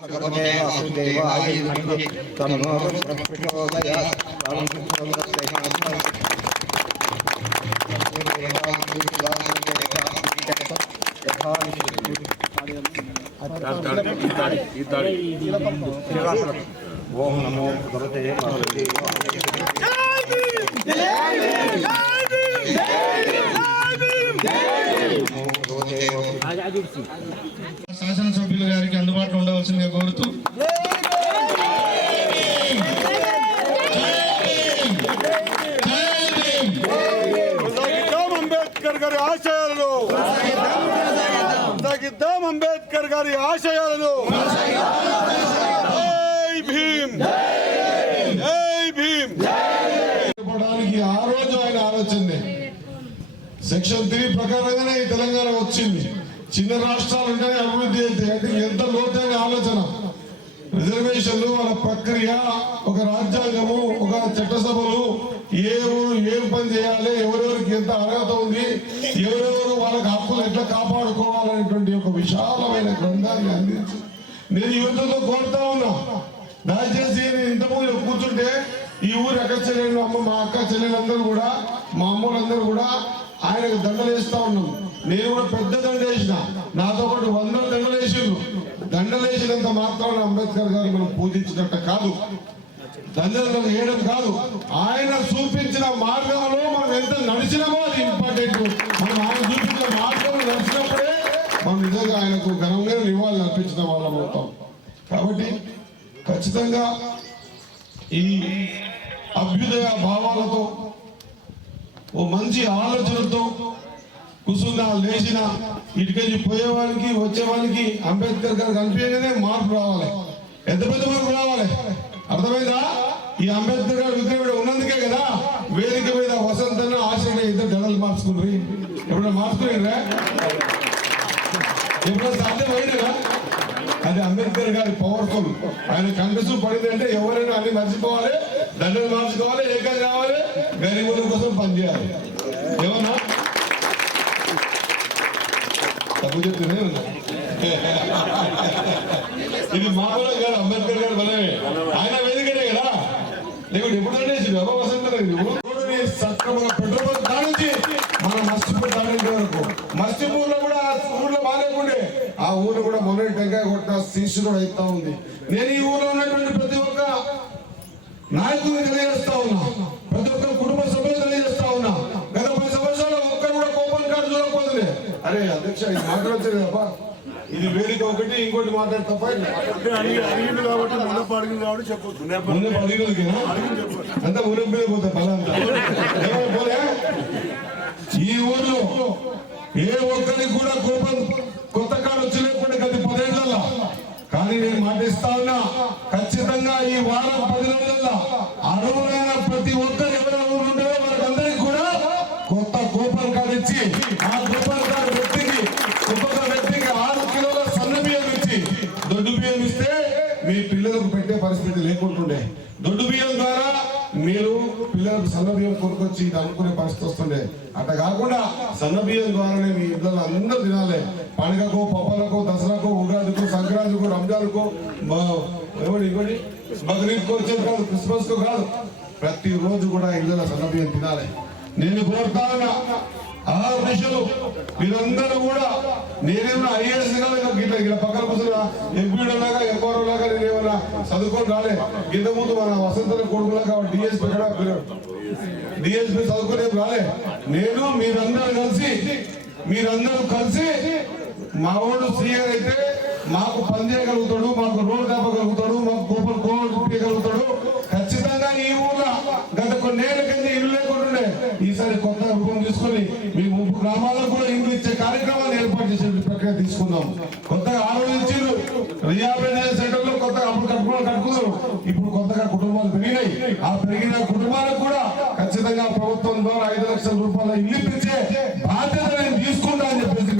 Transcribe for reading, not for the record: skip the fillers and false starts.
ఓం నమో భగవతే శాసనసభ్యుల గారికి అందుబాటులో ఉండవలసిందిగా కోరుతూ అంబేద్కర్ గారి ఆశయాలను తగ్గిద్దాం, అంబేద్కర్ గారి ఆశయాలను. జై భీమ్, జై భీమ్. ఆ రోజు ఆయన ఆలోచన సెక్షన్ 3 ప్రకారంగానే ఈ తెలంగాణ వచ్చింది. చిన్న రాష్ట్రాలు ఉంటేనే అభివృద్ధి అయితే అంటే ఎంత లోతైన ఆలోచన. రిజర్వేషన్లు, వాళ్ళ ప్రక్రియ, ఒక రాజ్యాంగము, ఒక చట్టసభలు, ఏ ఊరు ఏం పని చేయాలి, ఎవరెవరికి ఎంత అర్హత ఉంది, ఎవరెవరు వాళ్ళకి హక్కులు ఎట్లా కాపాడుకోవాలనేటువంటి ఒక విశాలమైన గ్రంథాన్ని అందించి నేను యువతతో కోరుతా ఉన్నా, దయచేసి ఇంతకుముందు కూర్చుంటే ఈ ఊరు అక్క చెల్లెలు, మా అక్క చెల్లెలందరూ కూడా, మా అమ్మలందరూ కూడా ఆయనకు దండలు వేస్తా ఉన్నాం. నేను కూడా పెద్ద దండ వేసిన, నాతో పాటు 100 దండలు వేసిండ్రు. దండలు వేసినంత మాత్రం అంబేద్కర్ గారు మనం పూజించినట్టు కాదు, దండలు వేయడం కాదు, ఆయన చూపించిన మార్గంలో మనం ఎంత నడిచినామో అది ఇంపార్టెంట్. మనం ఆయన చూపించిన మార్గంలో నడిచినప్పుడే మనం నిజంగా ఆయనకు ఘనంగా నివాళులు అర్పించిన వాళ్ళం అవుతాం. కాబట్టి ఖచ్చితంగా ఈ అభ్యుదయ భావాలతో, ఓ మంచి ఆలోచనతో కుసున్నా లేచిన ఇటుకెళ్ళి పోయేవానికి వచ్చేవానికి అంబేద్కర్ గారు కనిపించగానే మార్పు రావాలి, ఎంత పెద్ద మార్పు రావాలి. అర్థమైందా? ఈ అంబేద్కర్ గారు విగ్రహం ఉన్నందుకే కదా వేదిక మీద వసంతన్న ఆశ్రయ ఇద్దరు దండలు మార్చుకున్నారు. ఎప్పుడైనా మార్చుకున్నారా? ఎప్పుడైనా సాధ్యమైనదా? అది అంబేద్కర్ గారి పవర్ఫుల్. ఆయన కంటసు పడిందంటే ఎవరైనా అన్ని మర్చిపోవాలి, దండలు మార్చుకోవాలి, ఏకం కావాలి, గరీబుల కోసం పనిచేయాలి. ఏమన్నా తప్పు చెప్తూనే ఉన్నా. ఇది మామూలుగా కాదు, అంబేద్కర్ గారు బలమే. ఆయన వేదికనే కదా. లేకుంటే ఎప్పుడు అనేసి సక్రమంగా పెట్రోల్ కానించి మన మస్తిపూర్ తాడేంటి వరకు, మస్తిపూర్లో కూడా ఊర్లో బాగాలేకుండే, ఆ ఊరు కూడా మొన్నటి టెంకాయ కొట్టిన శిష్యుడు అవుతా ఉంది. నేను ఈ ఊర్లో ఉన్నటువంటి ప్రతి ఒక్క నాయకుడిని తెలియజేస్తా ఉన్నా, ప్రతి ఒక్క కుటుంబ సభ్యులు తెలియజేస్తా ఉన్నా. గత 10 సంవత్సరాలు ఒక్కరు కూడా కూపన్ కార్డు చూడకపోతుంది. అరే అధ్యక్ష, ఇది మాట్లాడలేదు తప్ప, ఇది వేదిక ఒకటి, ఇంకోటి మాట్లాడి తప్ప అడిగింది కాబట్టి మునప్ప అడిగింది కాబట్టి చెప్పొచ్చు. మునప్ప అడిగిన అంతా మునప్పే పోతా బలంతా పోలే. ఈ ఊర్లో ఏ ఒక్కరికి కూడా కూపన్ కొత్త కార్డు వచ్చి లేకుండా గత 10 ఏళ్లలో. కానీ నేను మాటిస్తా ఉన్నా, ఖచ్చితంగా ఈ వారం 10 రోజుల్లో అర్హులైన ప్రతి ఒక్కరు ఎవరైనా ఉంటారో వాళ్ళకందరికీ కూడా కొత్త కూపన్ కార్డు ఇచ్చి, ఆ కూపన్ కార్డు ఒక్కొక్క వ్యక్తికి 6 కిలోల సన్న బియ్యం ఇచ్చి, దొడ్డు బియ్యం ఇస్తే మీ పిల్లలకు పెట్టే పరిస్థితి లేకుంటుండే. దొడ్డు బియ్యం ద్వారా మీరు పిల్లలకు సన్న బియ్యం కొనుక్కొచ్చి ఇది అనుకునే పరిస్థితి వస్తుండే. అట్లా కాకుండా సన్న బియ్యం ద్వారానే మీ ఇళ్ళలో అందరూ తినాలి. పండుగకు, పప్పలకు, దసరాకు, ఉగాదికు, సంక్రాంతికు, రంజాన్కు, ఇంకోటి బక్రీద్కు వచ్చేది కాదు, క్రిస్మస్ కు కాదు, ప్రతి రోజు కూడా ఇళ్ళలో సన్న బియ్యం తినాలి. నేను కోరుతా ఉన్నా, ఆ దిశలో మీరందరూ కూడా, నేనేమన్నా ఐఏఎస్ ఇట్లా పక్కన కూర్చున్న ఎంపీడో లాగా, ఎంఆర్ఓ లాగా నేనేమన్నా చదువుకొని రాలే. ఇంత ముందు మన వసంత కొడుకులాగా డిఎస్పీ చదువుకొని రాలే. నేను మీరందరూ కలిసి మా వాడు సీఆర్ అయితే మాకు పని చేయగలుగుతాడు, మాకు రోడ్డు కాపగలుగుతాడు, మాకు కూపన్ కోడ్ ఇప్పగలుగుతాడు. ఖచ్చితంగా ఈ ఊర్లో గత కొన్నేళ్ల కింద ఇల్లు లేకుంటుండే, ఈసారి కొత్త రూపం తీసుకొని మీ 30 గ్రామాలకు కూడా ఇల్లు ఇచ్చే కార్యక్రమాన్ని ఏర్పాటు చేసే ప్రక్రియ తీసుకుందాం. కొత్తగా ఆలోచించారు, రిహాబిలిటేషన్ సెంటర్లో కొత్తగా అప్పుడు కట్టుకున్నారు. ఇప్పుడు కొత్తగా కుటుంబాలు పెరిగినాయి. ఆ పెరిగిన కుటుంబాలకు కూడా ఖచ్చితంగా ప్రభుత్వం ద్వారా 5 లక్షల రూపాయల ఇల్లు ఇప్పించే బాధ్యత నేను తీసుకుంటా అని చెప్పేసి